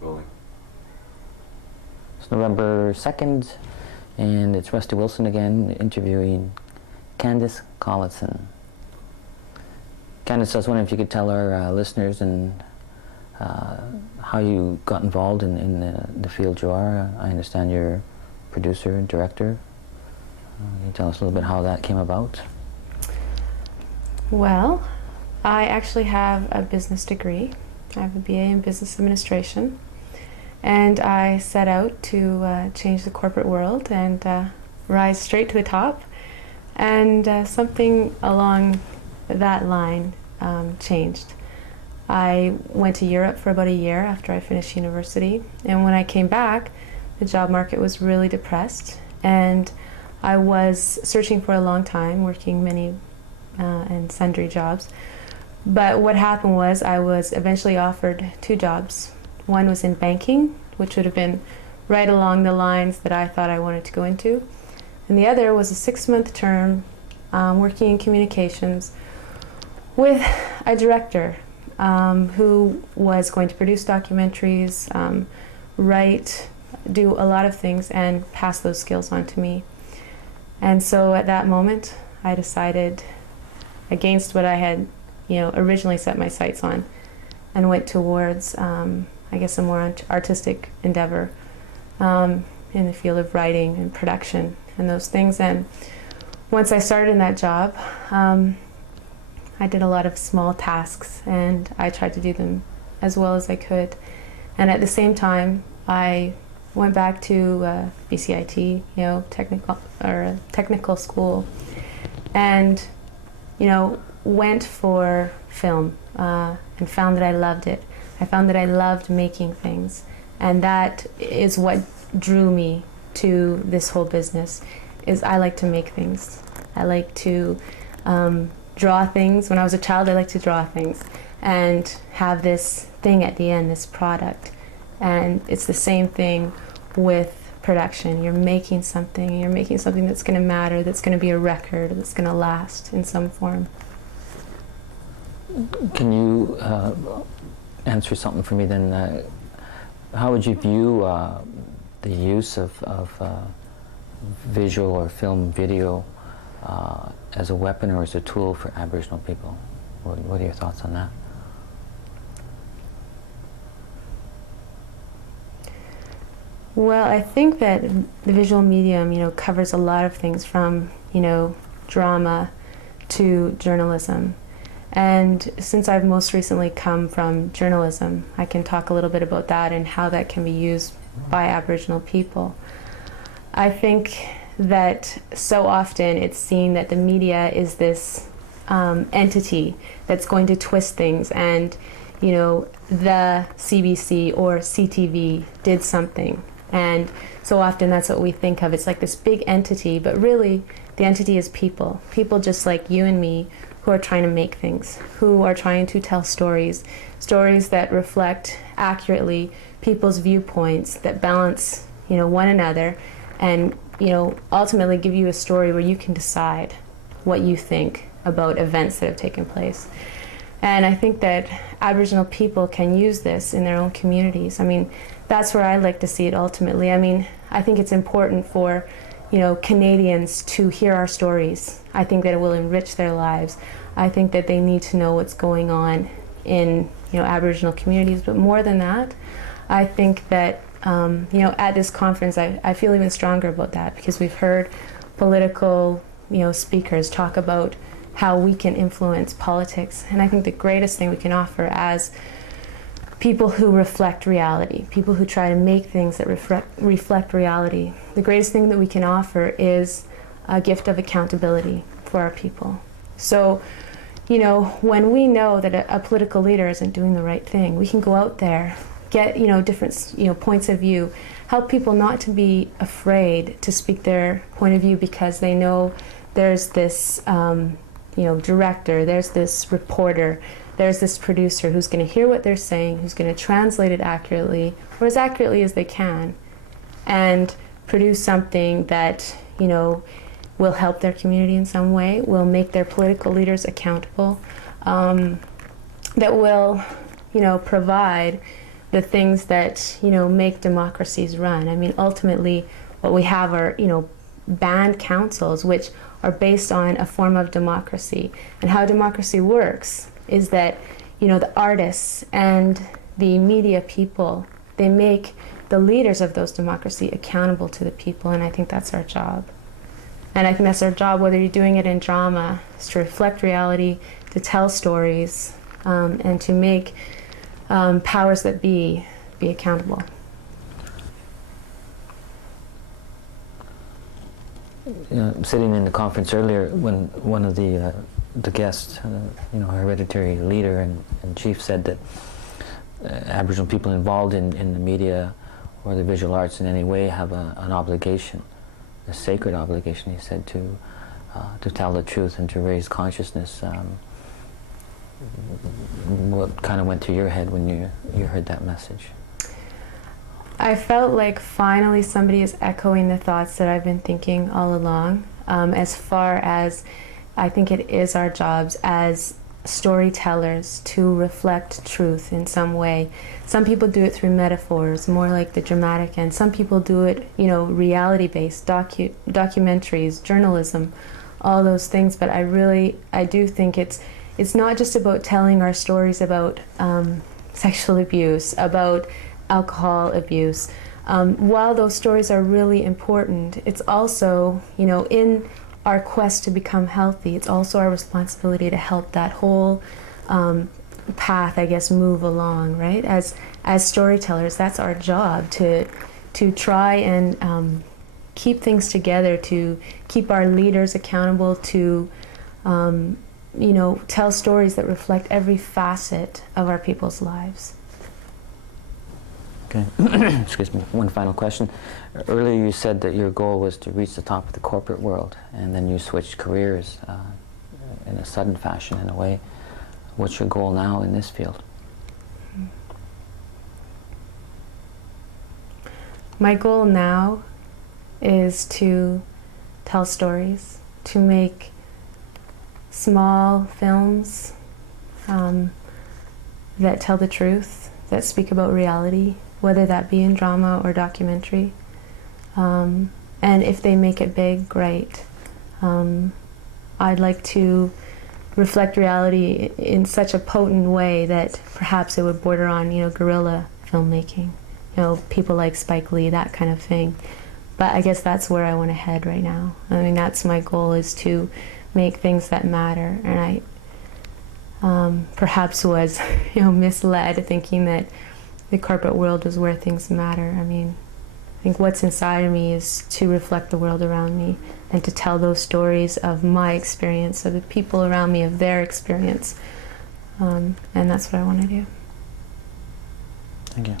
Rolling. It's November 2nd, and it's Rusty Wilson again interviewing Candis Callison. Candis, I was wondering if you could tell our listeners and how you got involved in the field you are. I understand you're a producer and director. Can you tell us a little bit how that came about? Well, I actually have a business degree. I have a BA in business administration, and I set out to change the corporate world and rise straight to the top, and something along that line changed. I went to Europe for about a year after I finished university, and when I came back, the job market was really depressed, and I was searching for a long time, working many and sundry jobs. But what happened was I was eventually offered 2 jobs. One was in banking, which would have been right along the lines that I thought I wanted to go into, and the other was a 6-month term working in communications with a director who was going to produce documentaries, write, do a lot of things, and pass those skills on to me. And so at that moment, I decided against what I had, originally set my sights on, and went towards, I guess, a more artistic endeavor in the field of writing and production and those things. And once I started in that job, I did a lot of small tasks, and I tried to do them as well as I could. And at the same time, I went back to BCIT, technical school, and went for film and found that I loved it. I found that I loved making things, and that is what drew me to this whole business. Is I like to make things. I like to draw things. When I was a child, I liked to draw things and have this thing at the end, this product. And it's the same thing with production. You're making something that's going to matter, that's going to be a record, that's going to last in some form. Can you answer something for me then? How would you view the use of visual or film video as a weapon or as a tool for Aboriginal people? What are your thoughts on that? Well, I think that the visual medium, covers a lot of things from, drama to journalism. And since I've most recently come from journalism, I can talk a little bit about that and how that can be used by Aboriginal people. I think that so often it's seen that the media is this entity that's going to twist things, and the CBC or CTV did something, and so often that's what we think of. It's like this big entity, but really the entity is people just like you and me, who are trying to make things, who are trying to tell stories that reflect accurately people's viewpoints, that balance one another, and ultimately give you a story where you can decide what you think about events that have taken place. And I think that Aboriginal people can use this in their own communities. I mean, that's where I like to see it ultimately. I mean, I think it's important for Canadians to hear our stories. I think that it will enrich their lives. I think that they need to know what's going on in Aboriginal communities, but more than that, I think that at this conference, I feel even stronger about that, because we've heard political, speakers talk about how we can influence politics. And I think the greatest thing we can offer as people who reflect reality, people who try to make things that reflect reality, the greatest thing that we can offer is a gift of accountability for our people. So, when we know that a political leader isn't doing the right thing, we can go out there, get different points of view, help people not to be afraid to speak their point of view, because they know there's this director, there's this reporter, there's this producer who's going to hear what they're saying, who's going to translate it accurately, or as accurately as they can, and produce something that will help their community in some way, will make their political leaders accountable, that will provide the things that, you know, make democracies run. I mean, ultimately, what we have are, you know, band councils, which are based on a form of democracy. And how democracy works is that, you know, the artists and the media people, they make the leaders of those democracy accountable to the people, and I think that's our job. And I think that's our job, whether you're doing it in drama, is to reflect reality, to tell stories, and to make powers that be accountable. Sitting in the conference earlier, when one of the guests, you know, a hereditary leader and chief, said that Aboriginal people involved in the media or the visual arts in any way have an obligation, a sacred obligation, he said, to tell the truth and to raise consciousness. What kind of went through your head when you heard that message? I felt like finally somebody is echoing the thoughts that I've been thinking all along. As far as I think it is our jobs as storytellers to reflect truth in some way. Some people do it through metaphors, more like the dramatic end. Some people do it, you know, reality-based, documentaries, journalism, all those things. But I do think it's not just about telling our stories about sexual abuse, about alcohol abuse. While those stories are really important, it's also, you know, in our quest to become healthy, it's also our responsibility to help that whole path, I guess, move along, right? As storytellers, that's our job, to try and keep things together, to keep our leaders accountable, to you know, tell stories that reflect every facet of our people's lives. Okay. Excuse me. One final question. Earlier you said that your goal was to reach the top of the corporate world, and then you switched careers in a sudden fashion, in a way. What's your goal now in this field? My goal now is to tell stories, to make small films that tell the truth, that speak about reality, whether that be in drama or documentary. And if they make it big, great. I'd like to reflect reality in such a potent way that perhaps it would border on, you know, guerrilla filmmaking. You know, people like Spike Lee, that kind of thing. But I guess that's where I want to head right now. I mean, that's my goal, is to make things that matter. And I perhaps was, you know, misled thinking that the corporate world was where things matter. I mean, I think what's inside of me is to reflect the world around me and to tell those stories of my experience, of the people around me, of their experience. And that's what I want to do. Thank you.